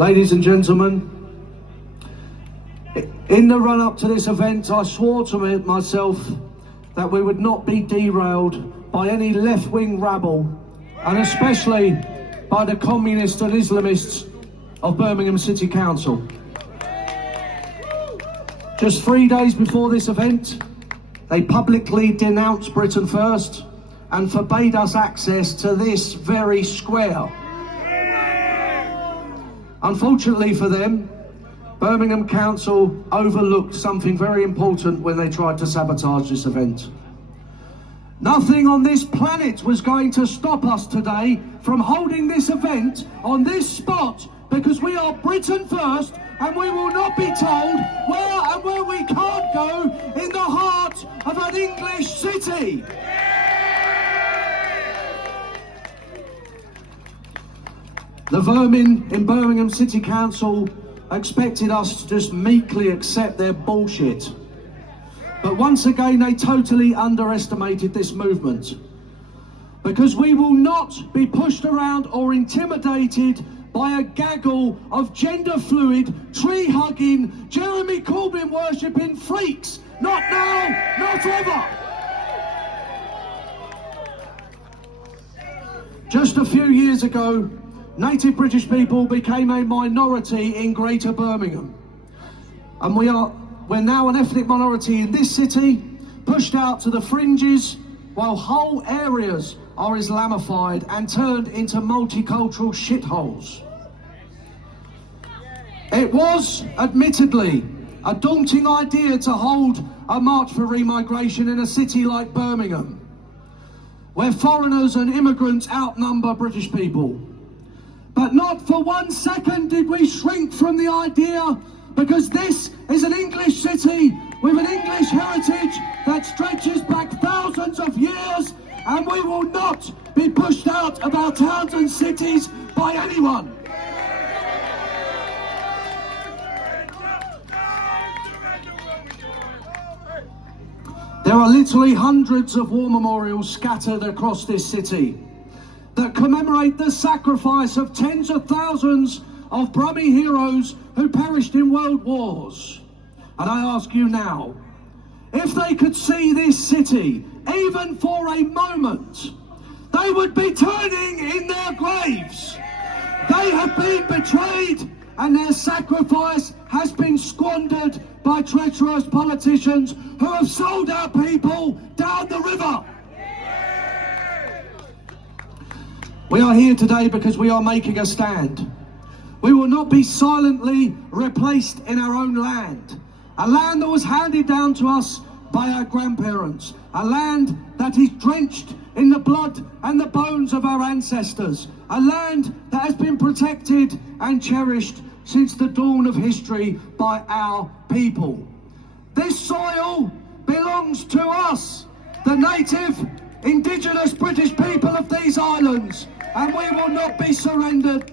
Ladies and gentlemen, in the run-up to this event, I swore to myself that we would not be derailed by any left-wing rabble, and especially by the communists and Islamists of Birmingham City Council. Just 3 days before this event, they publicly denounced Britain First and forbade us access to this very square. Unfortunately for them, Birmingham Council overlooked something very important when they tried to sabotage this event. Nothing on this planet was going to stop us today from holding this event on this spot, because we are Britain First and we will not be told where we can't go in the heart of an English city. The vermin in Birmingham City Council expected us to just meekly accept their bullshit. But once again, they totally underestimated this movement. Because we will not be pushed around or intimidated by a gaggle of gender-fluid, tree-hugging, Jeremy Corbyn worshipping freaks. Not now, not ever. Just a few years ago, native British people became a minority in Greater Birmingham. And we're now an ethnic minority in this city, pushed out to the fringes, while whole areas are Islamified and turned into multicultural shitholes. It was, admittedly, a daunting idea to hold a march for remigration in a city like Birmingham, where foreigners and immigrants outnumber British people. But not for 1 second did we shrink from the idea, because this is an English city with an English heritage that stretches back thousands of years, and we will not be pushed out of our towns and cities by anyone. There are literally hundreds of war memorials scattered across this city that commemorate the sacrifice of tens of thousands of Brummie heroes who perished in world wars. And I ask you now, if they could see this city, even for a moment, they would be turning in their graves. They have been betrayed, and their sacrifice has been squandered by treacherous politicians who have sold our people down the river. We are here today because we are making a stand. We will not be silently replaced in our own land. A land that was handed down to us by our grandparents. A land that is drenched in the blood and the bones of our ancestors. A land that has been protected and cherished since the dawn of history by our people. This soil belongs to us, the native, indigenous British people of these islands. And we will not be surrendered,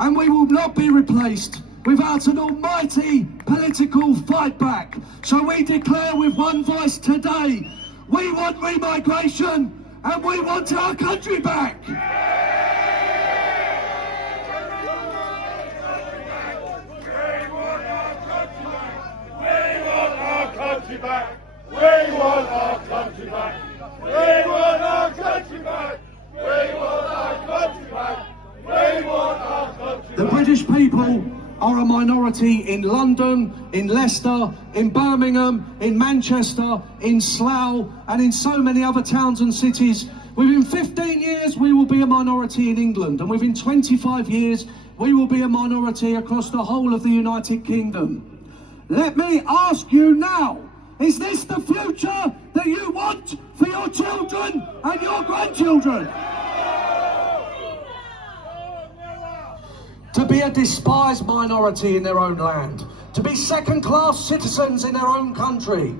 and we will not be replaced without an almighty political fight back. So we declare with one voice today, we want remigration and we want our country back. We want our country back. We want our country back. We want our country back. The British people are a minority in London, in Leicester, in Birmingham, in Manchester, in Slough, and in so many other towns and cities. Within 15 years, we will be a minority in England, and within 25 years, we will be a minority across the whole of the United Kingdom. Let me ask you now, is this the future that you want for your children and your grandchildren? To be a despised minority in their own land, to be second-class citizens in their own country.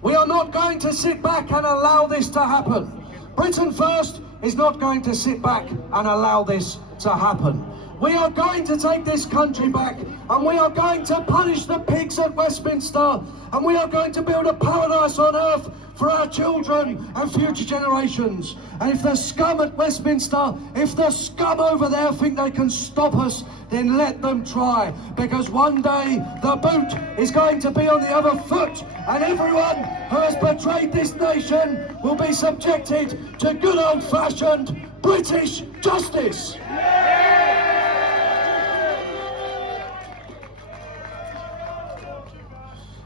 We are not going to sit back and allow this to happen. Britain First is not going to sit back and allow this to happen. We are going to take this country back, and we are going to punish the pigs at Westminster, and we are going to build a paradise on earth for our children and future generations. And if the scum at Westminster, if the scum over there think they can stop us, then let them try, because one day the boot is going to be on the other foot, and everyone who has betrayed this nation will be subjected to good old-fashioned British justice.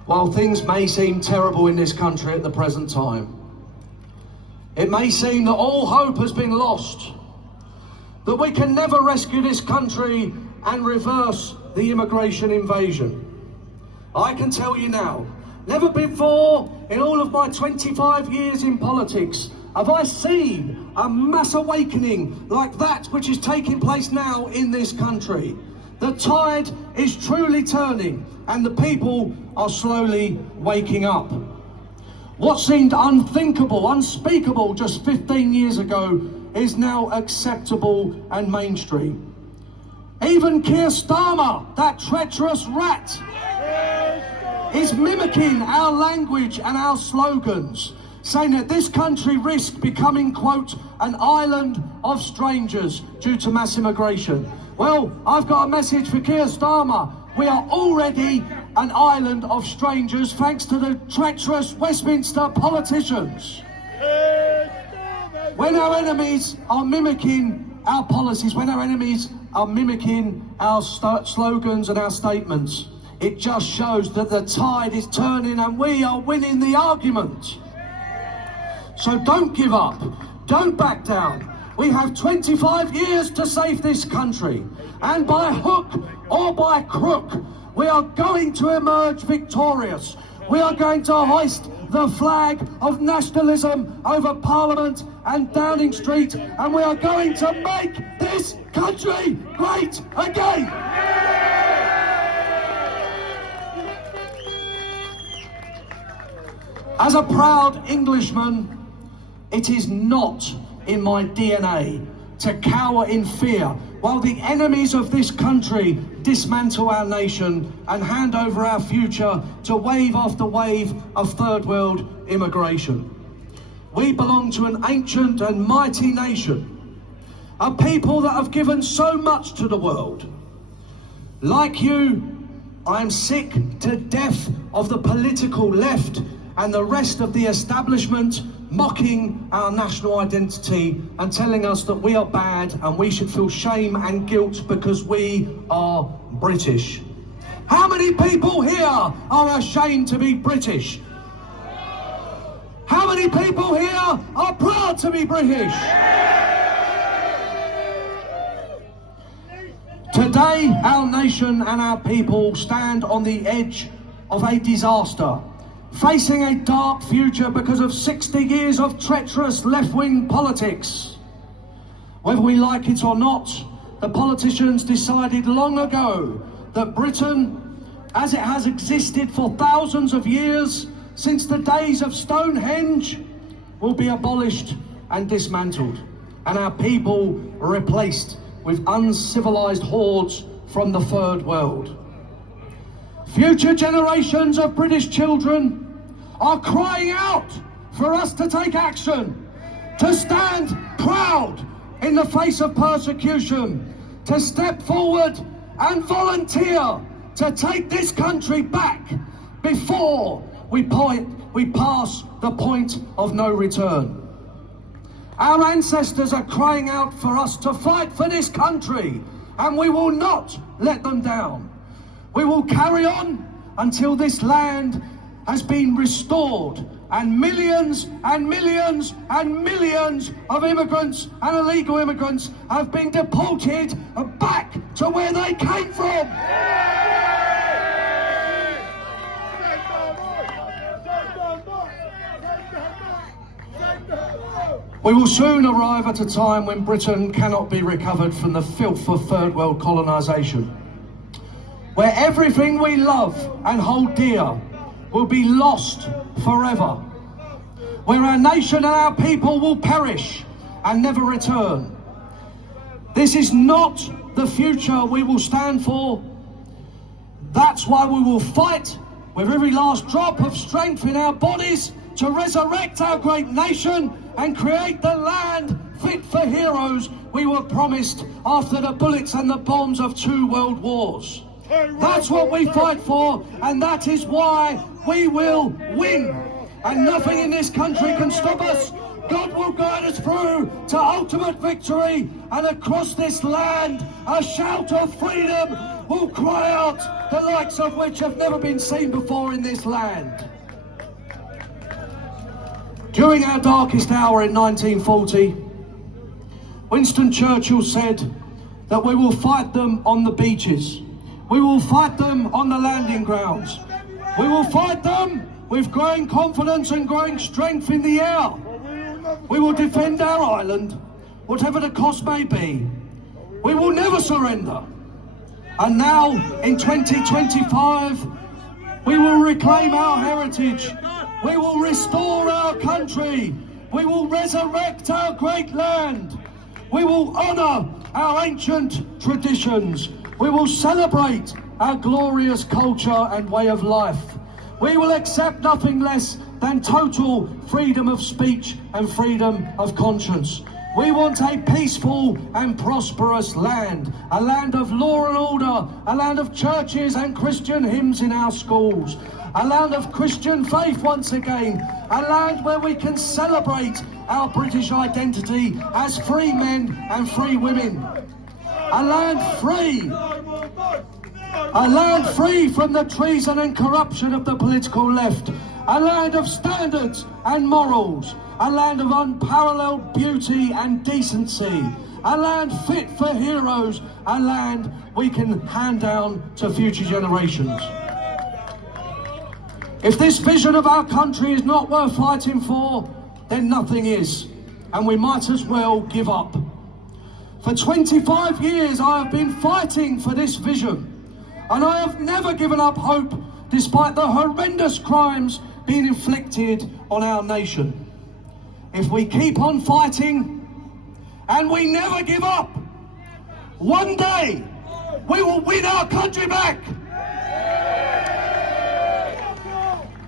While things may seem terrible in this country at the present time, it may seem that all hope has been lost, that we can never rescue this country and reverse the immigration invasion. I can tell you now, never before in all of my 25 years in politics have I seen a mass awakening like that which is taking place now in this country. The tide is truly turning, and the people are slowly waking up. What seemed unthinkable, unspeakable just 15 years ago is now acceptable and mainstream. Even Keir Starmer, that treacherous rat, is mimicking our language and our slogans, saying that this country risks becoming, quote, an island of strangers due to mass immigration. Well, I've got a message for Keir Starmer. We are already an island of strangers thanks to the treacherous Westminster politicians. When our enemies are mimicking our policies, when our enemies are mimicking our slogans and our statements, it just shows that the tide is turning and we are winning the argument. So don't give up, don't back down. We have 25 years to save this country, and by hook or by crook, we are going to emerge victorious. We are going to hoist the flag of nationalism over Parliament and Downing Street, and we are going to make this country great again. As a proud Englishman, it is not in my DNA to cower in fear while the enemies of this country dismantle our nation and hand over our future to wave after wave of third world immigration. We belong to an ancient and mighty nation, a people that have given so much to the world. Like you, I am sick to death of the political left and the rest of the establishment mocking our national identity and telling us that we are bad and we should feel shame and guilt because we are British. How many people here are ashamed to be British? How many people here are proud to be British? Today, our nation and our people stand on the edge of a disaster, facing a dark future because of 60 years of treacherous left-wing politics. Whether we like it or not, the politicians decided long ago that Britain, as it has existed for thousands of years, since the days of Stonehenge, will be abolished and dismantled, and our people replaced with uncivilized hordes from the third world. Future generations of British children are crying out for us to take action, to stand proud in the face of persecution, to step forward and volunteer to take this country back before we pass the point of no return. Our ancestors are crying out for us to fight for this country, and we will not let them down. We will carry on until this land has been restored and millions and millions and millions of immigrants and illegal immigrants have been deported back to where they came from. We will soon arrive at a time when Britain cannot be recovered from the filth of third world colonisation, where everything we love and hold dear will be lost forever, where our nation and our people will perish and never return. This is not the future we will stand for. That's why we will fight with every last drop of strength in our bodies to resurrect our great nation and create the land fit for heroes we were promised after the bullets and the bombs of 2 world wars. That's what we fight for, and that is why we will win. And nothing in this country can stop us. God will guide us through to ultimate victory, and across this land a shout of freedom will cry out, the likes of which have never been seen before in this land. During our darkest hour in 1940, Winston Churchill said that we will fight them on the beaches. We will fight them on the landing grounds. We will fight them with growing confidence and growing strength in the air. We will defend our island, whatever the cost may be. We will never surrender. And now, in 2025, we will reclaim our heritage. We will restore our country. We will resurrect our great land. We will honour our ancient traditions. We will celebrate our glorious culture and way of life. We will accept nothing less than total freedom of speech and freedom of conscience. We want a peaceful and prosperous land, a land of law and order, a land of churches and Christian hymns in our schools, a land of Christian faith once again, a land where we can celebrate our British identity as free men and free women, a land free from the treason and corruption of the political left, a land of standards and morals, a land of unparalleled beauty and decency, a land fit for heroes, a land we can hand down to future generations. If this vision of our country is not worth fighting for, then nothing is, and we might as well give up. For 25 years I have been fighting for this vision, and I have never given up hope despite the horrendous crimes being inflicted on our nation. If we keep on fighting and we never give up, one day we will win our country back.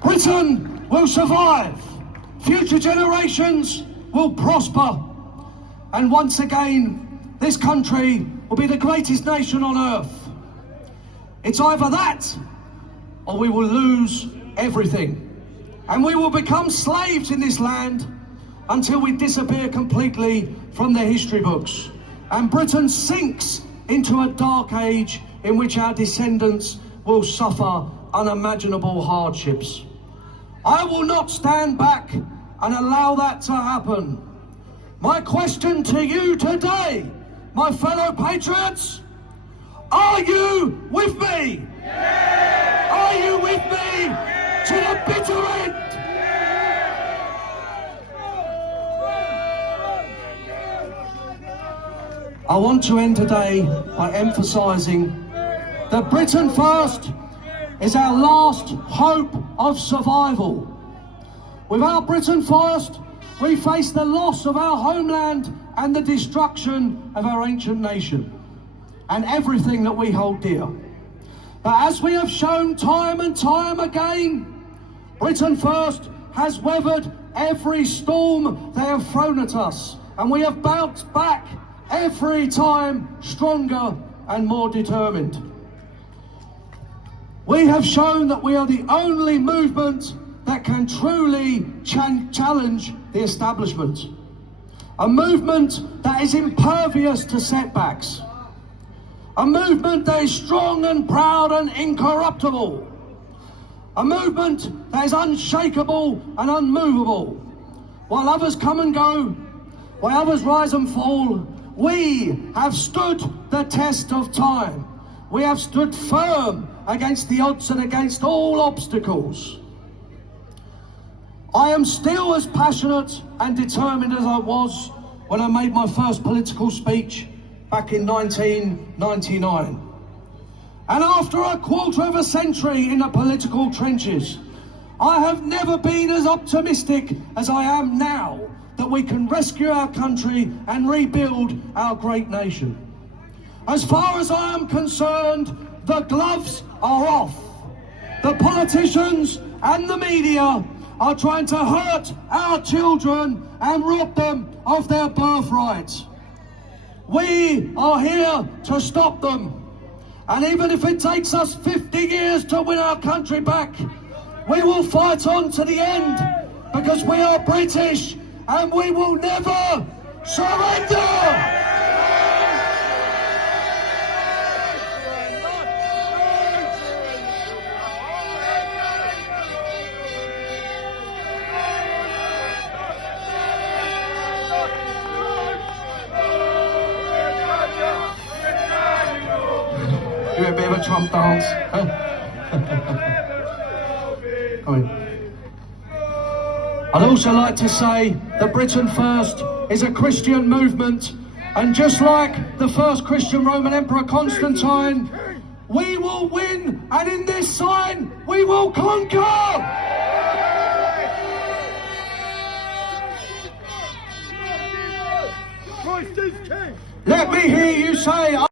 Britain will survive, future generations will prosper, and once again this country will be the greatest nation on earth. It's either that or we will lose everything, and we will become slaves in this land until we disappear completely from the history books, and Britain sinks into a dark age in which our descendants will suffer unimaginable hardships. I will not stand back and allow that to happen. My question to you today, my fellow patriots, are you with me? Yeah! Are you with me to the bitter end? I want to end today by emphasising that Britain First is our last hope of survival. Without Britain First, we face the loss of our homeland and the destruction of our ancient nation and everything that we hold dear. But as we have shown time and time again, Britain First has weathered every storm they have thrown at us, and we have bounced back every time stronger and more determined. We have shown that we are the only movement that can truly challenge the establishment. A movement that is impervious to setbacks. A movement that is strong and proud and incorruptible. A movement that is unshakable and unmovable. While others come and go, while others rise and fall, we have stood the test of time. We have stood firm against the odds and against all obstacles. I am still as passionate and determined as I was when I made my first political speech back in 1999. And after a quarter of a century in the political trenches, I have never been as optimistic as I am now that we can rescue our country and rebuild our great nation. As far as I am concerned, the gloves are off. The politicians and the media are trying to hurt our children and rob them of their birthright. We are here to stop them. And even if it takes us 50 years to win our country back, we will fight on to the end, because we are British and we will never surrender! Do a bit of a Trump dance. Come in. I'd also like to say that Britain First is a Christian movement, and just like the first Christian Roman Emperor Constantine, we will win, and in this sign we will conquer! Christ is King! Let me hear you say